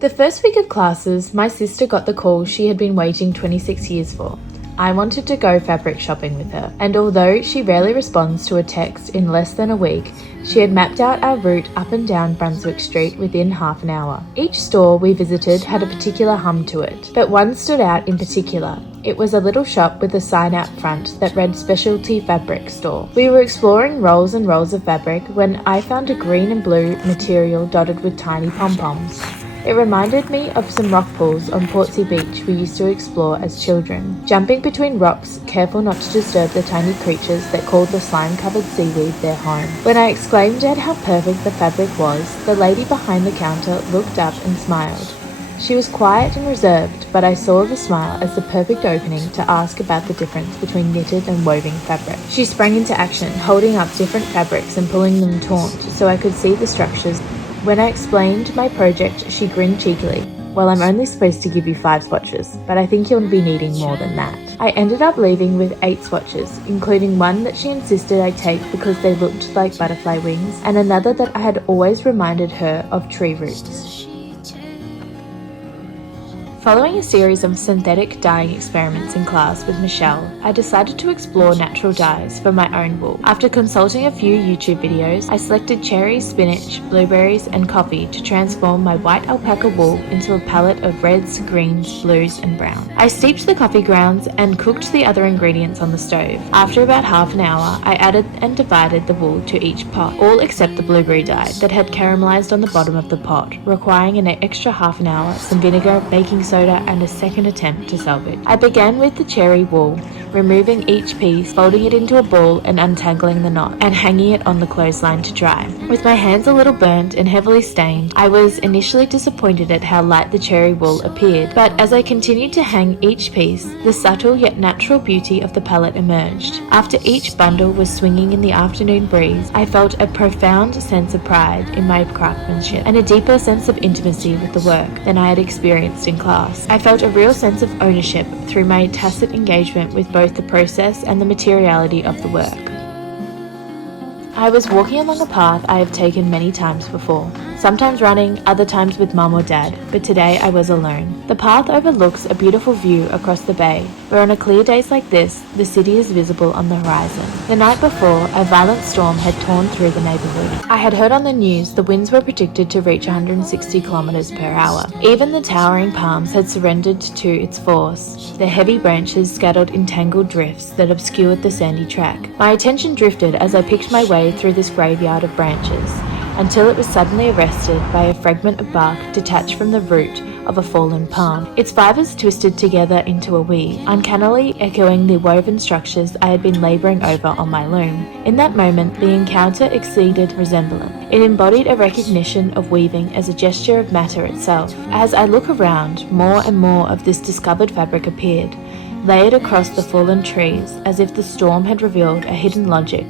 The first week of classes, my sister got the call she had been waiting 26 years for. I wanted to go fabric shopping with her, and although she rarely responds to a text in less than a week, she had mapped out our route up and down Brunswick Street within half an hour. Each store we visited had a particular hum to it, but one stood out in particular. It was a little shop with a sign out front that read Specialty Fabric Store. We were exploring rolls and rolls of fabric when I found a green and blue material dotted with tiny pom-poms. It reminded me of some rock pools on Portsea Beach we used to explore as children, jumping between rocks, careful not to disturb the tiny creatures that called the slime-covered seaweed their home. When I exclaimed at how perfect the fabric was, the lady behind the counter looked up and smiled. She was quiet and reserved, but I saw the smile as the perfect opening to ask about the difference between knitted and woven fabric. She sprang into action, holding up different fabrics and pulling them taut so I could see the structures. When I explained my project, she grinned cheekily. Well, I'm only supposed to give you 5 swatches, but I think you'll be needing more than that. I ended up leaving with 8 swatches, including one that she insisted I take because they looked like butterfly wings, and another that I had always reminded her of tree roots. Following a series of synthetic dyeing experiments in class with Michelle, I decided to explore natural dyes for my own wool. After consulting a few YouTube videos, I selected cherry, spinach, blueberries, and coffee to transform my white alpaca wool into a palette of reds, greens, blues, and brown. I steeped the coffee grounds and cooked the other ingredients on the stove. After about half an hour, I added and divided the wool to each pot, all except the blueberry dye that had caramelized on the bottom of the pot, requiring an extra half an hour, some vinegar, baking soda, and a second attempt to salvage. I began with the cherry wool, removing each piece, folding it into a ball and untangling the knot, and hanging it on the clothesline to dry. With my hands a little burnt and heavily stained, I was initially disappointed at how light the cherry wool appeared, but as I continued to hang each piece, the subtle yet natural beauty of the palette emerged. After each bundle was swinging in the afternoon breeze, I felt a profound sense of pride in my craftsmanship and a deeper sense of intimacy with the work than I had experienced in class. I felt a real sense of ownership through my tacit engagement with both the process and the materiality of the work. I was walking along a path I have taken many times before, sometimes running, other times with mum or dad, but today I was alone. The path overlooks a beautiful view across the bay, where on a clear days like this, the city is visible on the horizon. The night before, a violent storm had torn through the neighbourhood. I had heard on the news the winds were predicted to reach 160 kilometres per hour. Even the towering palms had surrendered to its force, their heavy branches scattered in tangled drifts that obscured the sandy track. My attention drifted as I picked my way through this graveyard of branches, until it was suddenly arrested by a fragment of bark detached from the root of a fallen palm. Its fibers twisted together into a weave, uncannily echoing the woven structures I had been labouring over on my loom. In that moment, the encounter exceeded resemblance. It embodied a recognition of weaving as a gesture of matter itself. As I look around, more and more of this discovered fabric appeared, layered across the fallen trees, as if the storm had revealed a hidden logic